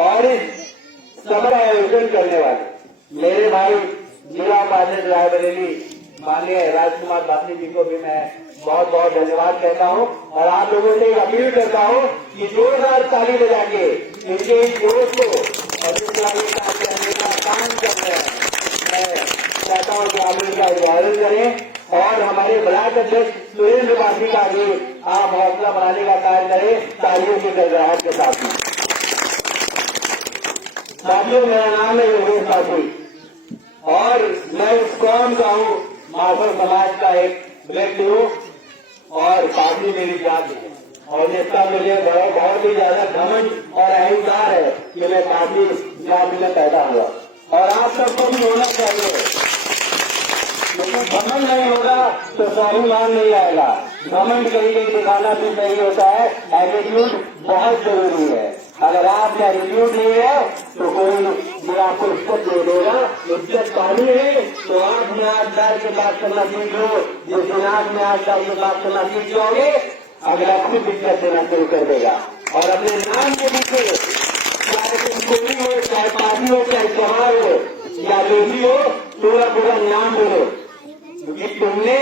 और इस सभा का आयोजन करने वाले मेरे भाई जिला उपाध्यक्ष रायबरेली माननीय राजकुमार बापनी जी को भी मैं बहुत बहुत धन्यवाद कहता हूँ और आप लोगों से अपील करता हूँ कि जोरदार ताली बजा के इनके इस जोश को और इस काम कर रहे हैं। मैं चाहता हूँ कि आप इनका उद्घाटन करें और हमारे ब्लॉक अध्यक्ष सुरेंद्र बासी का भी आप हौसला बढ़ाने का कार्य करें तालियों की गड़गड़ाहट के साथ। साथियों, मेरा नाम है योगेश बासी और मैं इस कौम का हूँ, माधव समाज का एक व्यक्ति हूँ और काफी मेरी जात है और इसका मुझे बहुत ही ज्यादा घमंड और अहंकार है कि मैं काफी जात में पैदा हुआ और आप सबको भी होना चाहिए। लेकिन घमंड नहीं होगा तो स्वाभिमान नहीं आएगा। घमंड कहीं कहीं दिखाना भी सही होता है, एटीट्यूड बहुत जरूरी है। अगर आप में एटीट्यूड नहीं है तो कोई जो आपको इज्जत दे देगा। इज्जत पानी है तो आप में आजदार के बात करना सीख लो। जिस दिन आप में आजदार के बात करना सीख जाओगे अगला खुद इज्जत देना शुरू कर देगा। और अपने नाम के पीछे चाहे तुम कोई हो, चाहे पार्टी हो, चाहे समाज हो या बेटी हो, पूरा नाम बोलो क्योंकि तुमने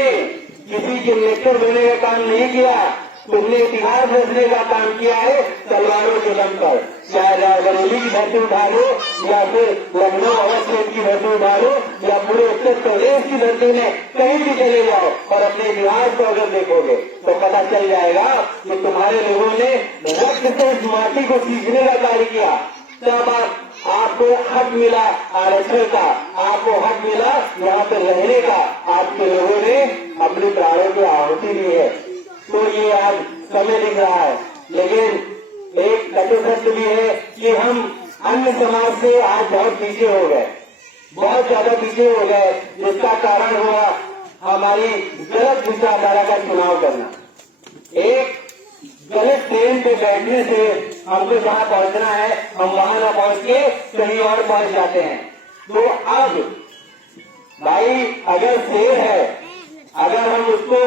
किसी के नेता बनने का काम नहीं किया, तुमने इतिहास रचने का काम किया है तलवारों के दम पर। चाहे रायबरेली की धरती उठा लो या फिर लखनऊ अवस्था की धरती उठा लो या पूरे उत्तर प्रदेश की धरती में कहीं भी चले जाओ और अपने इतिहास को अगर देखोगे तो पता चल जाएगा कि तुम्हारे लोगों ने रक्त से इस माटी को सींचने का कार्य किया। तब आपको हक मिला आरक्षण का, आपको हक मिला यहाँ पे रहने का। आपके लोगों ने अपने प्राणों की आहुति दी है तो ये आज समय दिख रहा है। लेकिन एक कटु सत्य भी है कि हम अन्य समाज से आज बहुत पीछे हो गए, बहुत ज्यादा पीछे हो गए, जिसका कारण हुआ हमारी गलत विचारधारा का चुनाव करना। एक गलत ट्रेन पे बैठने से हमको जहाँ पहुंचना है हम वहां न पहुंच के कहीं और पहुंच जाते हैं। तो अब भाई अगर शेर है, अगर हम उसको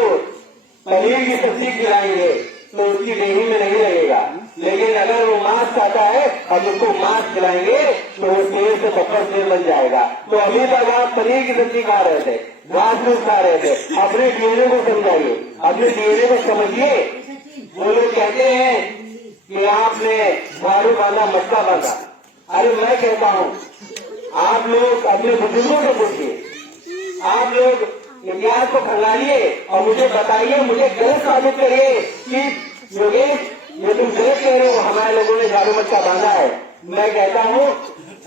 पनीर की सब्जी खिलाएंगे तो उसकी देही में नहीं लगेगा, लेकिन अगर वो मांस खाता है हम उसको मांस खिलाएंगे तो वो शेर से बफर शेर बन जाएगा। तो अभी तक आप पनीर की सब्जी खा रहे थे, घास फूस खा रहे थे। अपने डीएनए को समझाइए, अपने डीएनए को समझिए। वो लोग कहते हैं कि आपने झाड़ू बांधा मटका बांधा। अरे मैं कहता हूँ आप लोग अपने बुजुर्गों से पूछिए, आप लोग इतिहास को खंगालिए और मुझे बताइए, मुझे गलत साबित करिए कि योगेश ये तुम गलत कह रहे हो, हमारे लोगों ने झाड़ू मटका बांधा है। मैं कहता हूँ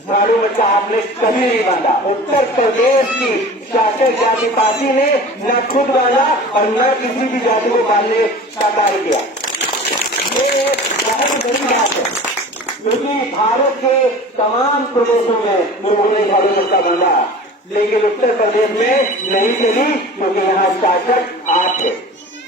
झाड़ू मटका आपने कभी नहीं बांधा। उत्तर प्रदेश की शासक जाति पार्टी ने न खुद बांधा और न किसी भी जाति को बांधने का कार्य किया। ये बहुत बड़ी बात है क्योंकि भारत के तमाम प्रदेशों में लोगों ने झाड़ू मटका बांधा, लेकिन उत्तर प्रदेश में नहीं चली क्योंकि यहाँ शासक आप थे।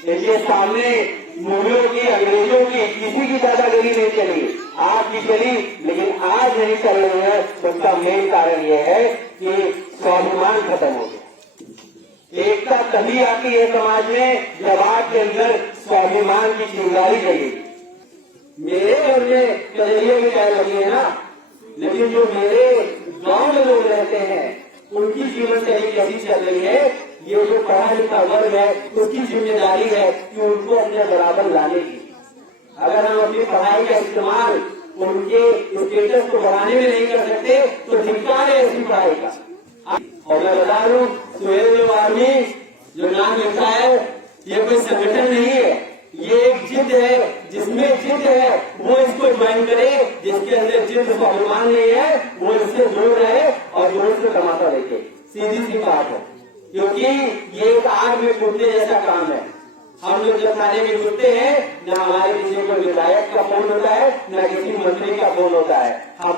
इनके सामने मुगलों की, अंग्रेजों की, किसी की दादागिरी नहीं चली, आपकी चली, लेकिन आज नहीं चल रही है। उसका मेन कारण यह है कि स्वाभिमान खत्म हो गया। एकता तभी आती है समाज में जब आपके अंदर स्वाभिमान की चिंगारी जलेगी। मेरे घर में कलेरियों की चाय लगी है ना, लेकिन जो मेरे गांव में लोग रहते हैं उनकी जीवन शैली कैसी चल रही है, ये जो पढ़ा लिखा वर्ग है उसकी जिम्मेदारी है कि उनको अपने बराबर लाने की। अगर हम अपनी पढ़ाई का इस्तेमाल उनके स्टेटस को बढ़ाने में नहीं कर सकते तो धिक्कार है उसी पढ़ाई का। और मैं बता दूं, सुहेल आर्मी जो नाम लिखा है ये कोई संगठन नहीं है, ये एक जिद है। जिसमें जिद है वो इसको ज्वाइन करे, जिसके अंदर जिद स्वाभिमान नहीं है वो इससे दूर रहे और दूर से कमाता देखे। सीधी सी बात है, क्योंकि ये एक आग में कूदने जैसा काम है। हम लोग जब थाने में जुटते हैं न हमारे किसी को विधायक का फोन होता है न किसी मंत्री का फोन होता है। हम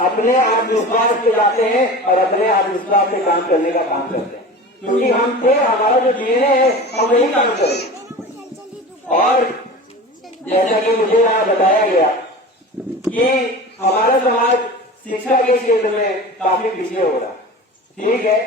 अपने आत्मविश्वास से जाते हैं और अपने आत्मविश्वास से काम करने का काम करते हैं, क्योंकि हम थे, हमारा जो डीएनए है हम वही काम करें। और जैसा कि मुझे यहाँ बताया गया कि हमारा समाज शिक्षा के क्षेत्र में काफी पीछे हो रहा। ठीक है,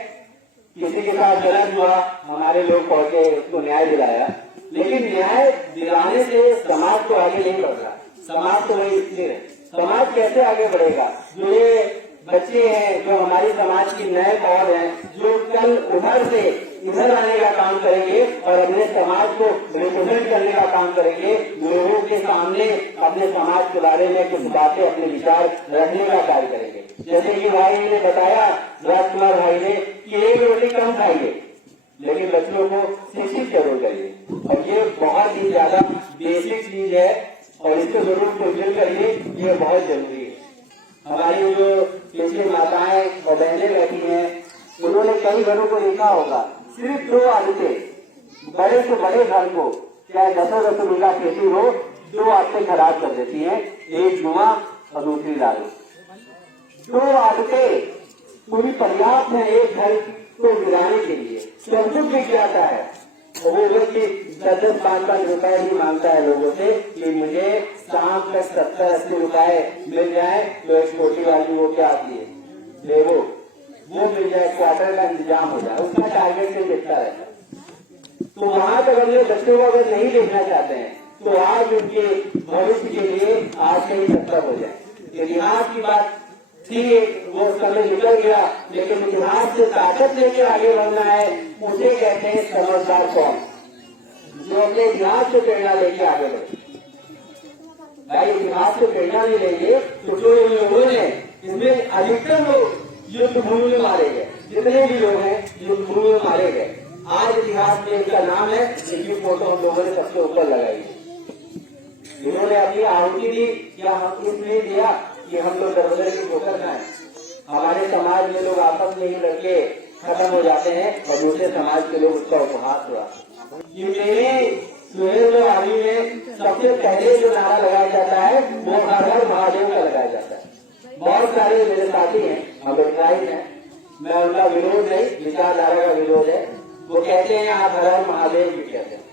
किसी के साथ गलत हुआ, हमारे लोग पहुंचे, उसको न्याय दिलाया, लेकिन न्याय दिलाने से समाज को आगे नहीं बढ़ रहा। समाज तो वही स्थिर है। समाज कैसे आगे बढ़ेगा? जो ये बच्चे हैं, जो हमारी समाज की नए पौध हैं, जो कल उधर से इधर आने का काम करेंगे और अपने समाज को रिप्रेजेंट करने का काम करेंगे, लोगों के सामने अपने समाज के बारे में कुछ बातें, अपने विचार रखने का कार्य करेंगे। जैसे कि भाई ने बताया, राजकुमार भाई ने, कि एक रोटी कम खाइए लेकिन बच्चों को शिक्षित जरूर करिए, और ये बहुत ही ज्यादा बेसिक चीज है और इसको जरूर फुलफिल करिए, ये बहुत जरूरी है। हमारी जो पिछली माताएं और बहनें बैठी हैं, उन्होंने कई घरों को देखा होगा, सिर्फ 2 आदतें बड़े से बड़े घर को, चाहे 10 बीघा खेती हो, 2 आदतें खराब कर देती हैं, एक जुआ और दूसरी दारू। 2 आदतें पूरी पर्याप्त है एक घर को गिराने के लिए। संतुष्ट भी जाता है, वो व्यक्ति 10-5 रुपए ही मांगता है लोगों से कि मुझे शाम तक 70-80 रुपए मिल जाए तो एक छोटी वाली वो क्या आती है, लेवो, वो मिल जाए, क्वार्टर का इंतजाम हो जाए, उसका टारगेट से देखता रहता है। तो वहां तक अपने बच्चों को अगर नहीं देखना चाहते हैं तो आज उनके भविष्य के लिए आज से ही सतर्क हो जाए। इतिहास की बात थी, वो समय निकल गया, लेकिन इतिहास से ताकत लेके आगे बढ़ना है, उसे कहते हैं समझदार कौन, जो अपने इतिहास से प्रेरणा लेके आगे बढ़े। भाई इतिहास से प्रेरणा नहीं लेंगे तो जो लोगों ने, इसमें अधिकतर लोग युद्ध भूमि में मारे गए, जितने भी लोग हैं युद्ध भूमि में मारे गए, आज इतिहास में इनका नाम है, इनकी फोटो हम लोगों ने सबसे ऊपर लगाई। इन्होंने अपनी आहुति दी, या हम इसलिए दिया कि हम लोग दरवाजे की ठोकर खाएं। हमारे समाज में लोग आपस में ही लड़के खत्म हो जाते हैं और दूसरे समाज के लोग उसका उपहास हुआ। ये मेरी सुहेल आर्मी में सबसे पहले जो नारा लगाया जाता है वो हर हर महादेव का लगाया जाता है। बहुत सारे मेरे साथी हैं, हम लोग ट्राइब हैं, मैं उनका विरोध नहीं, विचारधारा का विरोध है, वो कहते हैं आप हर हर महादेव भी कहते हैं।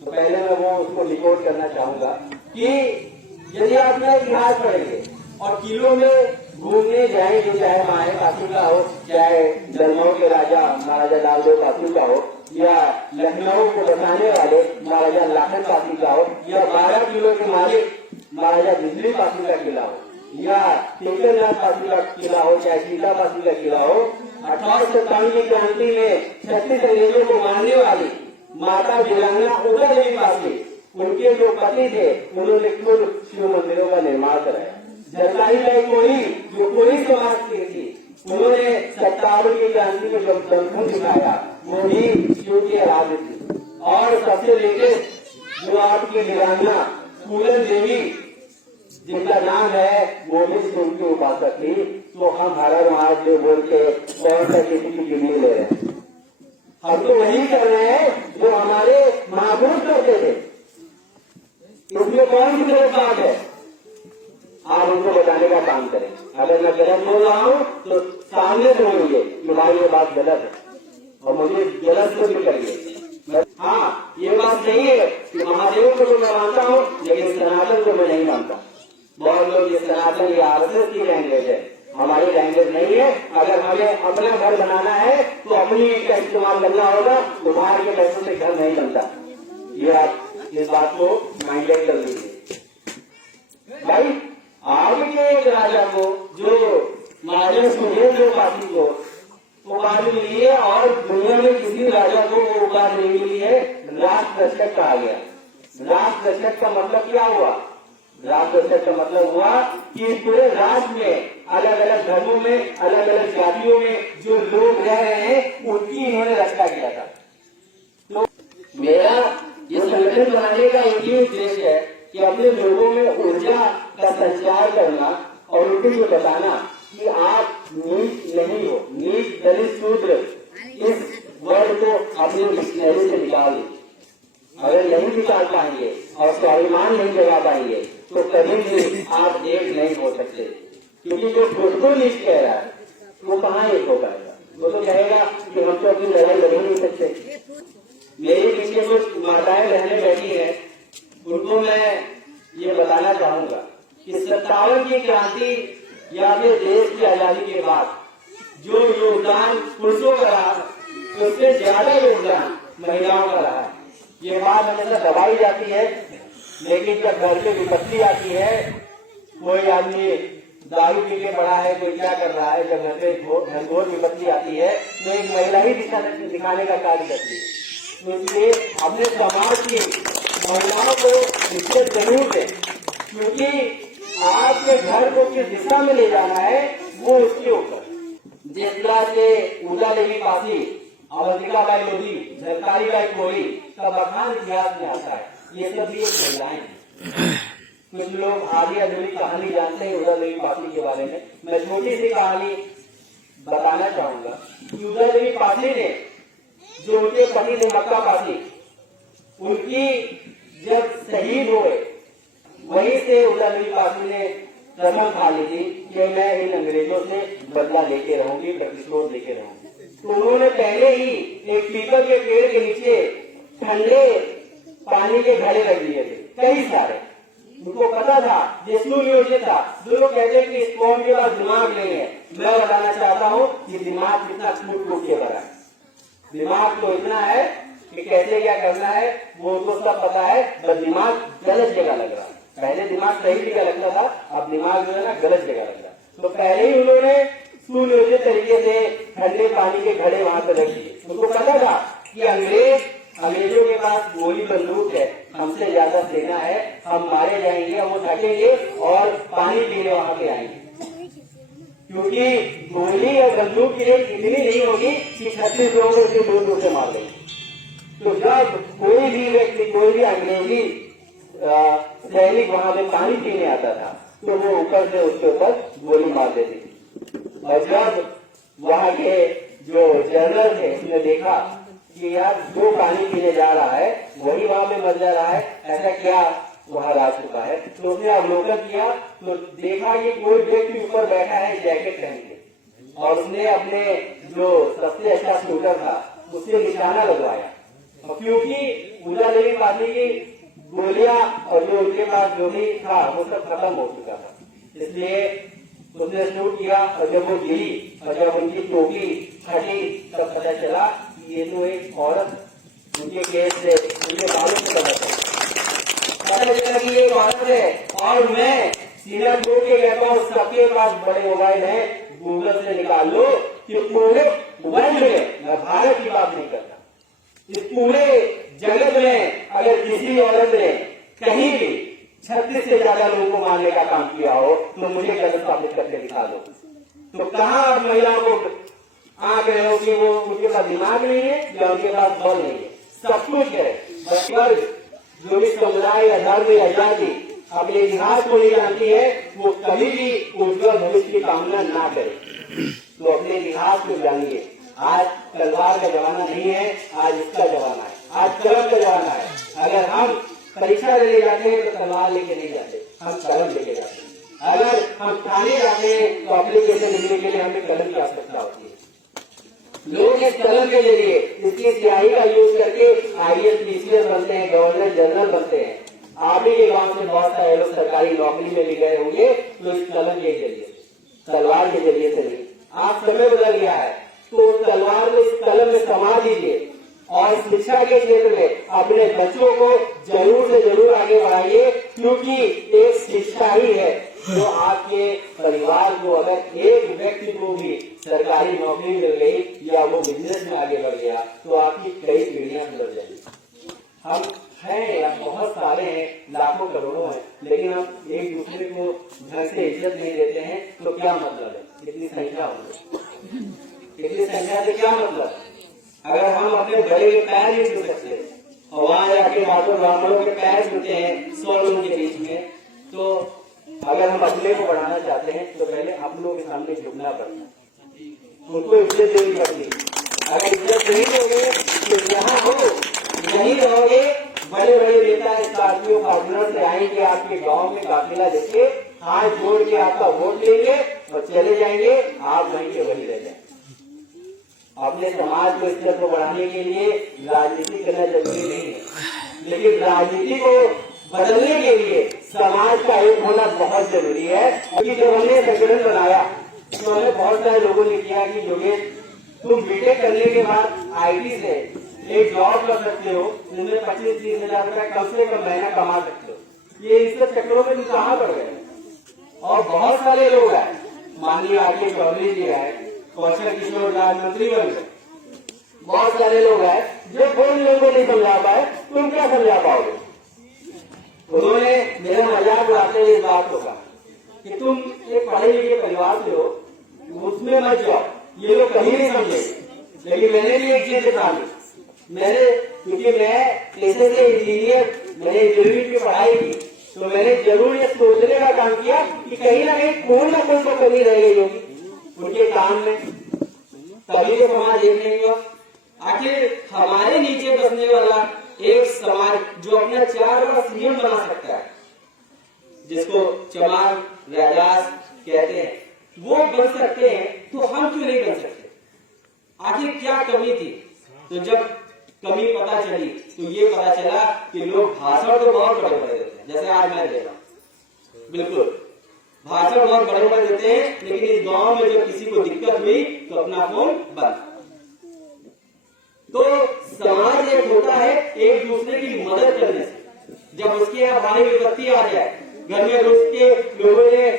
तो पहले मैं वो उसको रिकॉर्ड करना चाहूंगा कि यदि आप में इतिहास पढ़ेंगे और किलो में घूमने जाएंगे, चाहे माए काशी का हो, चाहे लखनऊ के राजा महाराजा लालदेव काशी का हो, या लखनऊ को बसाने वाले महाराजा लाखन काशी का हो, या 12 किलो के मालिक महाराजा बिजली काशी का किला हो, या केकरनाथ काशी का किला हो, चाहे सीता काशी का किला हो। 1857 की क्रांति में 36 अंग्रेजों को मारने वाली माता वीरांगना उदय देवी काशी, उनके जो पति थे, उन्होंने खुद शिव मंदिरों का निर्माण कराया। जरदारी बाई कोई, जो कोई समाज की थी, उन्होंने 57 की क्रांति में जब दमखम दिखाया, वो भी शिव की आराध्य थी। और सबसे लेटेस्ट जो आपकी वीरांगना फूलन देवी, जिनका नाम है, वो भी शिव की उपासक थी। तो हम हर हर महादेव बोल के कौन सा किसी की गिरनी ले रहे हैं? हम तो वही कर रहे हैं जो हमारे महापुरुष करते थे। उसमें कौन सी गलत बात है? आप उनको बताने का काम करें। अगर मैं गलत बोल रहा हूँ तो सामने से बोलिए कि भाई ये बात गलत है, और मुझे गलत को भी करिए। हाँ, ये बात सही है कि महादेव को तो मैं मानता हूँ, लेकिन सनातन को मैं नहीं मानता। बहुत लोग ये सनातन या आरएसएस की लैंग्वेज है, हमारी लैंग्वेज नहीं है। अगर हमें अपना घर बनाना है तो अपनी का इस्तेमाल करना होगा, तो बाहर के पैसों से घर नहीं बनता। ये आप इस बात को माइंड कर लीजिए। भाई आपके एक राजा को, जो महाराजा सुहेल काशी को उपाधि मिली है, और दुनिया में किसी राजा को वो उपाधि नहीं मिली है, राष्ट्र रक्षक कहा गया। राष्ट्र रक्षक का मतलब क्या हुआ? राष्ट्र रक्षक का मतलब हुआ कि पूरे राष्ट्र में अलग अलग धर्मों में, अलग अलग जातियों में जो लोग रह रहे हैं, उनकी इन्होंने रक्षा किया था। तो मेरा ये संगठन बनाने का एक ही उद्देश्य है कि अपने लोगों में ऊर्जा का संचार करना और उनको ये बताना कि आप नीच नहीं हो, नीच दलित शूद्र, इस वर्ड को अपने डिक्शनरी से निकाल दीजिए। अगर नहीं निकाल पाएंगे और स्वाभिमान नहीं जगा पाएंगे तो कभी भी आप एक नहीं हो सकते, क्योंकि जो खुद को नीच कह रहा है वो कहाँ एक हो पाएगा? वो तो कहेगा कि हम तो अपनी लड़ाई लड़ नहीं सकते। मेरे पीछे कुछ माताएं बहनें बैठी हैं, उनको मैं ये बताना चाहूंगा कि 57 की क्रांति या फिर देश की आजादी के बाद जो योगदान पुरुषों का रहा, उससे ज्यादा योगदान महिलाओं का रहा है। ये बात हमेशा दबाई जाती है, लेकिन जब घर पे विपत्ति आती है, कोई आदमी दारू पी के पड़ा है, कोई क्या कर रहा है, जब घर पे घनघोर विपत्ति आती है तो एक महिला ही दिखाने का कार्य करती है। तो इसलिए अपने समाज की महिलाओं को इज्जत जरूर दें, क्योंकि आपके घर को किस दिशा में ले जाना है वो उसके ऊपर। जिस तरह से ऊर्जा देवी पासी, अवंतिका बाई लोधी, झलकारी बाई कोहली का बखान इतिहास में आता है, ये सब भी एक महिलाएं हैं। कुछ लोग आधी अधूरी कहानी जानते हैं ऊर्जा देवी पासी के बारे में। मैं छोटी सी कहानी बताना चाहूंगा। ऊर्जा देवी पासी ने, जो उनके पति थे मक्का पासी, उनकी जब शहीद हुए, वहीं से ऊर्जा देवी पासी ने कसम खा ली थी कि मैं इन अंग्रेजों से बदला लेके रहूंगी, प्रतिशोध लेके रहूंगी। तो उन्होंने पहले ही एक पीपल के पेड़ के नीचे ठंडे पानी के घड़े रख दिए थे, कई सारे। उनको पता था, जिसको नियोजित था, जो लोग कहते हैं कि इस कौम के पास दिमाग नहीं है, मैं बताना चाहता हूँ कि दिमाग कितना टूट टूट के भरा है। दिमाग तो इतना है कि कैसे क्या करना है वो तो सब पता है, बस दिमाग गलत जगह लग रहा है। पहले दिमाग सही जगह लगता था, अब दिमाग जो है ना गलत जगह लग रहा है। तो पहले ही उन्होंने सुनियोजित तरीके से ठंडे पानी के घड़े वहां पर रख दिए। उनको पता था कि अंग्रेजों के पास गोली बंदूक है, हमसे ज्यादा सेना है, हम मारे जाएंगे, वो थकेंगे और पानी पीने वहां पे आएंगे, क्योंकि गोली और बंदूक की रेंज इतनी नहीं होगी कि 36 लोगों को इतनी दूर दूर से मार देंगे। तो जब कोई भी व्यक्ति, कोई भी अंग्रेजी सैनिक वहां पे पानी पीने आता था तो वो ऊपर से उसके ऊपर गोली मार देती थी। और जब वहां के जो जनरल थे उसने देखा कि यार जो पानी पीने जा रहा है वही वहां पे मर जा रहा है, ऐसा क्या वहां आ चुका है, तो उसने अवलोकन किया तो देखा कि कोई व्यक्ति ऊपर बैठा है जैकेट पहन के, और उसने अपने जो सबसे अच्छा शूटर था उससे निशाना लगवाया। और क्योंकि ऊर्जा देवी पासी की गोलियां और जो उनके पास जो भी था वो सब खत्म हो चुका था, इसलिए उसने शूट किया। और जब वो गिरी और जब उनकी टोपी फटी तब पता चला कि ये तो एक औरत उनके केस से, उनके बालों से पता चला कि ये एक औरत है। और मैं सीधा टोक के कहता हूँ सबके पास बड़े मोबाइल है, गूगल से निकाल लो कि पूरे वर्ल्ड में, मैं भारत की बात नहीं करता, इस पूरे जगत में अगर किसी औरत ने कहीं भी 36 से ज्यादा लोगों को मारने का काम किया हो तो मुझे गलत साबित करके दिखा दो। तो कहाँ आप महिलाओं को आंक रहे हो कि वो उनके पास दिमाग नहीं है या उनके पास बल नहीं है? सब कुछ है, बस वर्ग जो भी समुदाय या धर्म या जाति अपने इतिहास को नहीं जानती है वो कभी भी उज्जवल भविष्य की कामना ना करे। तो अपने इतिहास को जानिए। आज तलवार का जमाना नहीं है, आज इसका जमाना है, आज कलम का जमाना है। अगर हम परीक्षा लेने जाते हैं तो तलवार लेके नहीं जाते, हम कलम लेके जाते हैं। अगर हम थाने जाते हैं तो एप्लीकेशन लिखने के लिए हमें कलम की आवश्यकता होती है। लोग इस कलम के जरिए इसकी स्याही का यूज करके IAS PCS बनते हैं, गवर्नर जनरल बनते हैं। आप ही के गांव से बहुत सारे लोग सरकारी नौकरी में भी गए होंगे तो इस कलम के जरिए, तलवार के जरिए से नहीं। आज समय बदल गया है तो तलवार में, इस कलम में समा दीजिए और शिक्षा के क्षेत्र में अपने बच्चों को जरूर से जरूर आगे बढ़ाइए, क्योंकि एक शिक्षा ही है जो आपके परिवार को, अगर एक व्यक्ति को भी सरकारी नौकरी मिल गई या वो बिजनेस में आगे बढ़ गया तो आपकी कई पीढ़ियां सुधर जाएंगी। हम हैं या बहुत सारे हैं, लाखों करोड़ों हैं, लेकिन हम एक दूसरे को ढंग से इज्जत नहीं देते हैं तो क्या मतलब है? इतनी संख्या होगी, इतनी संख्या से क्या मतलब? अगर हम अपने बड़े के पैर नहीं छू सकते और वहां जाके बातों ब्राह्मणों के पैर छूते हैं 100 लोगों के बीच में, तो अगर हम अपने को बढ़ाना चाहते हैं तो पहले अपनों के सामने झुकना पड़ता है, उनको इज्जत देनी पड़ती है। अगर इज्जत नहीं दोगे तो यहाँ हो यही रहोगे। बड़े बड़े नेता स्कॉर्पियो फॉर्चुनर से आएंगे आपके गांव में काफिला लेके, हाथ जोड़ के आपका वोट लेंगे और चले जाएंगे, आप वहीं के वहीं रह जाएंगे। अपने समाज को इज्जत को बढ़ाने के लिए राजनीति करना जरूरी नहीं है, लेकिन राजनीति को बदलने के लिए समाज का एक होना बहुत जरूरी है। क्योंकि जब हमने संगठन बनाया तो हमें बहुत सारे लोगों ने किया कि योगेश तुम बीटेक करने के बाद IT से एक जॉब कर सकते हो जिसमें 25-30 हजार रुपए कम से कम महीना कमा सकते हो। ये इस चक्रों में कहाँ पड़ गए। और बहुत सारे लोग हैं, माननीय आगे चौधरी जी है, कौशल किशोर मंत्री बन गए, बहुत सारे लोग हैं जो उन लोगों को नहीं समझा पाए, तुम क्या समझा पाओगे। उन्होंने मेरा मजाक उड़ाते हुए इस बात को कहा कि तुम एक पढ़े लिखे परिवार से हो, उसमें मत जाओ, ये लोग कहीं नहीं समझे। लेकिन मैंने भी एक चीज सिखा दी, मैंने, क्योंकि मैं पेशे से इंजीनियर, मैंने इंजीनियरिंग की पढ़ाई की, तो मैंने जरूर ये सोचने का काम किया कि कहीं ना कहीं कोई ना कोई तो कमी रह गई होगी उनके काम में, तभी तो समाज एक नहीं हुआ। आखिर हमारे नीचे बसने वाला एक समाज जो अपना 4 बड़ा सीएम बना सकता है, जिसको चमार राजास कहते हैं, वो बन सकते हैं, तो हम क्यों नहीं बन सकते। आखिर क्या कमी थी। तो जब कमी पता चली तो ये पता चला कि लोग भाषण तो बहुत बड़े बड़े देते हैं, जैसे आज मैं दे रहा हूं, बिल्कुल भाषण बहुत बड़े बड़े देते हैं, लेकिन इस गांव में जब किसी को दिक्कत हुई तो अपना फोन बंद। तो समाज एक होता है एक दूसरे की मदद करने से। जब उसके यहाँ भारी विपत्ति आ जाए, घर में उसके लोगों ने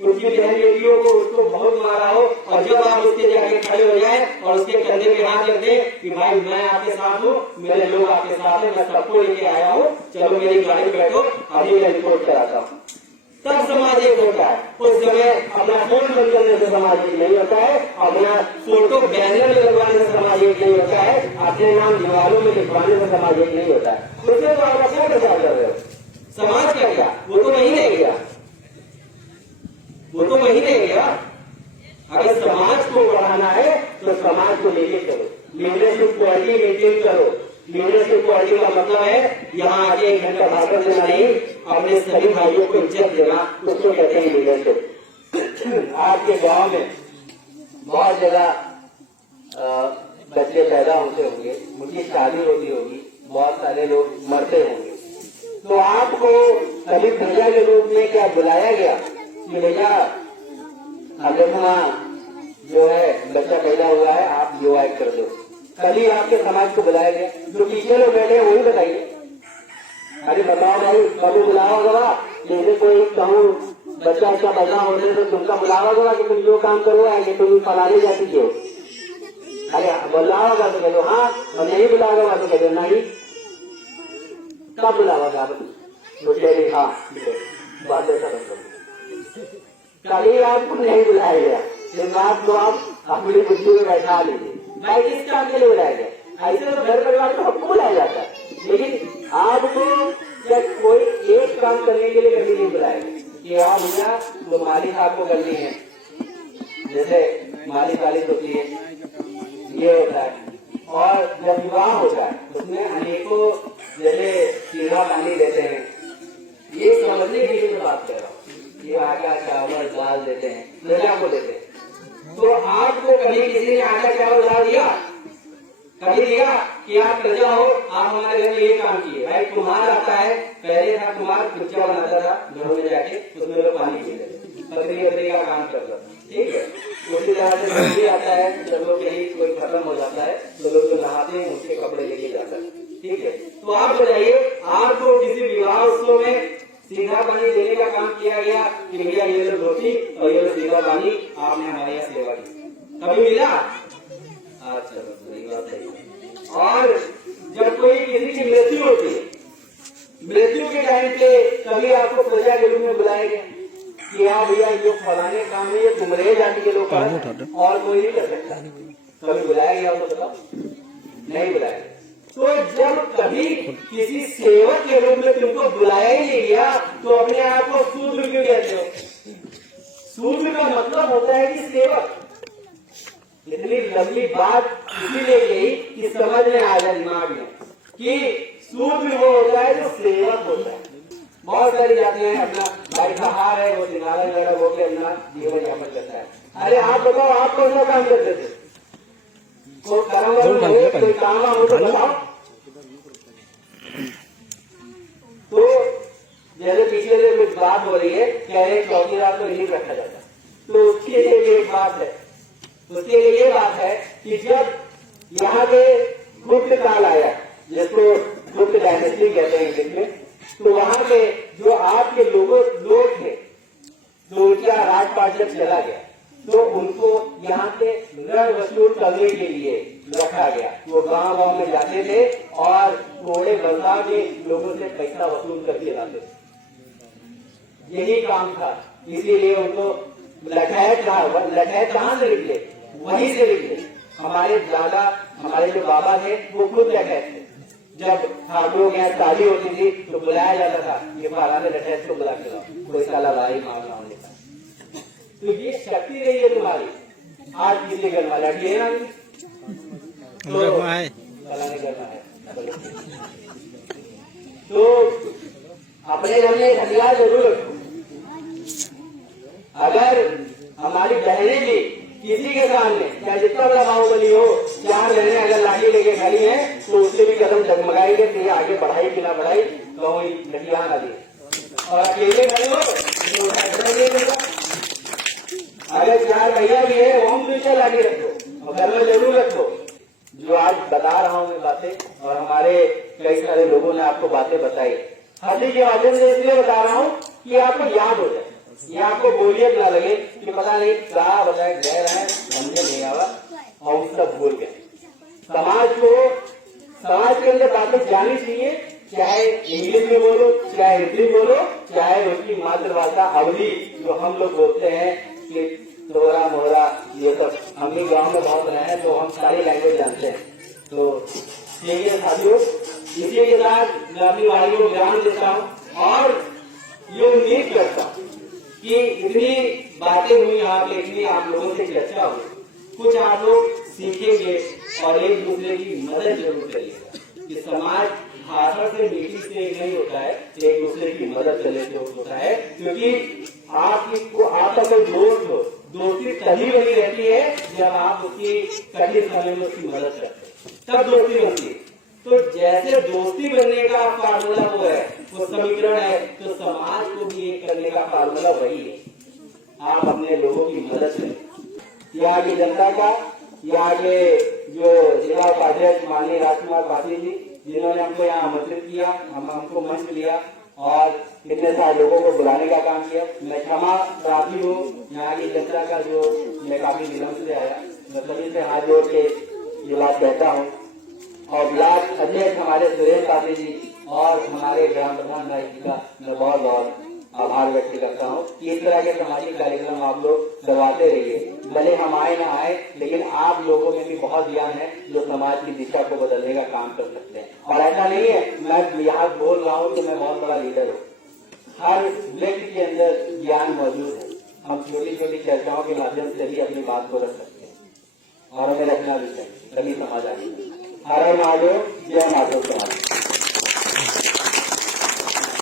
उनकी बहन बेटियों को उसको बहुत मारा हो, और जब आप उसके जाके खड़े हो जाए और उसके कंधे पे हाथ रख दे कि भाई मैं आपके साथ हूँ, मेरे लोग आपके साथ हैं, मैं सबको लेके आया हूँ, चलो मेरी गाड़ी में बैठो, अभी मैं रिपोर्ट कराता हूँ, तब समाज एक होता है। उस समय अपना फोन बंद करने से समाज एक नहीं होता है, अपना फोटो बैनर में लगवाने से समाज एक नहीं होता है, अपने नाम दीवारों में लिखवाने से समाज एक नहीं होता है। उससे तो आप क्या प्रचार कर रहे हो, समाज का क्या, वो तो वही रह गया, वो तो वही रह गया। अगर समाज को बढ़ाना है तो समाज को लेके चलो, लीडरशिप क्वालिटी मेंटेन करो। लीडरशिप क्वालिटी का मतलब है यहाँ आके 1 घंटा भाषण देना नहीं, अपने सभी भाइयों को इज्जत देना, उसको कहते हैं लीडरशिप। आपके गांव में बहुत जगह बच्चे पैदा होते होंगे, उनकी शादी होती होगी, बहुत सारे लोग मरते होंगे, तो आपको कभी प्रजा के रूप में क्या बुलाया गया कि भैया अगर जो है बच्चा पैदा हुआ है, आप यो एक्ट कर दो, कभी आपके समाज को बुलाया गया? जो पीछे लोग बैठे हैं वही बताइए। अरे बताओ भाई, कभी बुलावा होगा? जैसे कोई कहूँ बच्चा अच्छा पैदा होने तो तुमका बुलावा होगा कि तुम जो काम करो आएंगे, तुम फलाने जाती हो। अरे बुलावा होगा तो कह दो हाँ, और नहीं बुलावा होगा तो कह दो नहीं। कब बुलावा होगा? तो कह हाँ बातें करो। कभी आपको नहीं बुलाया गया, इस बात को आप अपनी बुद्धि में बैठा लीजिए। भाई किस काम के लिए बुलाया गया? ऐसे तो घर परिवार को सबको बुलाया जाता है, लेकिन आपको जब कोई एक काम करने के लिए कभी नहीं बुलाया कि आप भैया वो मालिक आपको करनी है, जैसे मालिक वालिक होती है, ये होता है। और जब विवाह होता है उसमें अनेकों जैसे सीधा पानी देते हैं, ये समझने के लिए बात कर रहा हूँ। ये आटा चावल दाल देते हैं, प्रजा को देते हैं। तो आपको कभी किसी ने आटा चावल दाल दिया? कभी दिया कि आप प्रजा हो, आप हमारे घर में ये काम किए? भाई कुम्हार आता है, पहले था कुम्हार कुच्चा बनाता था घरों में जाके, उसमें लोग पानी पीते, पकड़ी का काम करता, ठीक है। उसी तरह से बिजली आता है, जब लोग कहीं कोई खत्म हो जाता है तो लोग जो नहाते हैं उसके कपड़े लेके जाता है, ठीक है। तो आप बताइए, आपको किसी विवाह उत्सव में सीधा पानी देने का काम किया गया कि भैया ये लो रोटी और ये लो सीधा पानी, आपने हमारे यहाँ सेवा की? कभी मिला? अच्छा सही बात है। और जब कोई किसी की मृत्यु होती है, मृत्यु के टाइम पे कभी आपको प्रजा के रूप में बुलाया गया कि हाँ भैया जो फलाने काम है ये तुमरे जाति के लोग और कोई नहीं कर सकता? कभी बुलाया गया तो बताओ? नहीं बुलाया। तो जब कभी किसी सेवक के रूप में तुमको बुलाया ही नहीं गया तो अपने आप को शूद्र क्यों कहते हो? शूद्र का मतलब होता है कि सेवक। इतनी लंबी बात इसीलिए गई कि समझ में आ जाए दिमाग में कि शूद्र वो होता है जो सेवक होता है। बहुत सारी जाते हैं अपना भाई कहार है, वो सिंगारा वगैरह वो के अपना जीवन यापन करता है। अरे आप बताओ, आप कौन सा काम करते थे? कोई काम हो तो बताओ। तो जैसे पिछले दिन कुछ बात हो रही है, कह रहे चौकीदार को नहीं रखा जाता, तो उसके लिए एक बात है, उसके लिए ये बात है कि जब यहाँ पे गुप्त काल आया, जिसको गुप्त डायनेस्टी कहते हैं इंग्लिश में, तो वहां पे जो आपके लोग थे, तो क्या राजपाट जब चला गया तो उनको यहाँ से ऋण वसूल करने के लिए रखा गया। वो गांव गांव में जाते थे और थोड़े बदलाव के लोगों से पैसा वसूल करके लाते थे। यही काम था, इसीलिए उनको लठैत कहाँ से निकले, वहीं से निकले। हमारे दादा, हमारे जो बाबा थे वो खुद लठैत थे। जब ठाकुरों के यहाँ शादी होती थी तो बुलाया जाता था, ये फलाने लठैत को बुला के लाओ, कोई साला भाई मांगना होने का। तो ये शक्ति रही है तुम्हारी। आज किसी घर में लड़की है ना, तो फलाने घर में है, तो अपने घर में हथियार जरूर रखो। अगर हमारी बहनें भी किसी के सामने चाहे जितना बड़ा बाहुबली हो, 4 बहनें अगर लाठी लेके खड़ी हैं तो उससे भी कदम डगमगाएंगे कि आगे बढ़ाई कि ना बढ़ाई, कोई लठियां ना दे। और अकेले खड़े हो तो अगर 4 भैया भी है वो हम पीछे लाठी रखो और घर में जरूर रखो। जो आज बता रहा हूँ मैं बातें, और हमारे कई सारे लोगों ने आपको बातें बताई, हंसी के माध्यम से इसलिए बता रहा हूँ कि आपको याद हो जाए, ये आपको बोलियत ना लगे कि पता नहीं क्या बताए गए रहे, हमने नहीं आवा और सब भूल गए। समाज के अंदर बातें जानी चाहिए, चाहे इंग्लिश में बोलो, चाहे हिंदी बोलो, चाहे उसकी मातृभाषा अवधी जो हम लोग बोलते हैं कि तोरा मोहरा, ये सब हम भी गाँव में बहुत रहे हैं तो हम सारी लैंग्वेज जानते हैं। तो ठीक है साथियों, इसी के साथ मैं अपनी वाणी को विराम देता हूँ और ये उम्मीद करता हूँ कि इतनी बातें हुई यहाँ पे, इतनी आप लोगों से चर्चा हुई, कुछ आप लोग सीखेंगे और एक दूसरे की मदद जरूर करिएगा कि समाज भाषण से मीटिंग से नहीं होता है, एक दूसरे की मदद करने से होता है। क्योंकि आपका कोई दोस्त हो, दोस्ती तभी बनी रहती है जब आप उसकी कठिन समय में उसकी मदद करते हैं, तब दोस्ती बनती है। तो जैसे दोस्ती बनने का फार्मूला वो है, वो समीकरण है, तो समाज को भी एक करने का फार्मूला वही है। आप अपने लोगों की मदद करें। यहाँ की जनता का, यहाँ के जो जिला उपाध्यक्ष माननीय राजकुमार पाटिल जी, जिन्होंने हमको यहाँ आमंत्रित किया, हमको मंच लिया और इतने सारे लोगों को बुलाने का काम किया, मैं क्षमा प्रार्थी हूँ। यहाँ की जनता का जो मैं काफी विलंब से आया, मैं सभी से हाथ जोड़ के ये बात कहता हूँ। और ब्लॉक अध्यक्ष हमारे सुरेश पाटिल जी और हमारे ग्राम प्रधान भाई जी का मैं बहुत बहुत आभार व्यक्त करता हूँ कि इस तरह के सामाजिक कार्यक्रम आप लोग करवाते रहिए। भले हम आए ना आए, लेकिन आप लोगों में भी बहुत ज्ञान है जो समाज की दिशा को बदलने का काम कर सकते हैं। और ऐसा नहीं है मैं यहाँ बोल रहा हूँ कि मैं बहुत बड़ा लीडर हूँ, हर व्यक्ति के अंदर ज्ञान मौजूद है। हम छोटी छोटी चर्चाओं के माध्यम से भी अपनी बात को रख सकते हैं और हमें रखना भी चाहिए, तभी समाज आगे। हर महादेव, जय माधव।